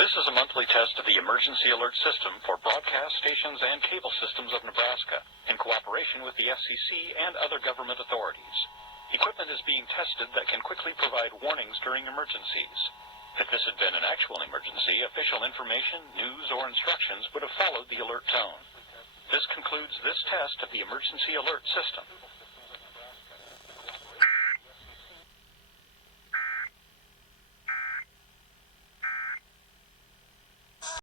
This is a monthly test of the emergency alert system for broadcast stations and cable systems of Nebraska in cooperation with the FCC and other government authorities. Equipment is being tested that can quickly provide warnings during emergencies. If this had been an actual emergency, official information, news, or instructions would have followed the alert tone. This concludes this test of the emergency alert system.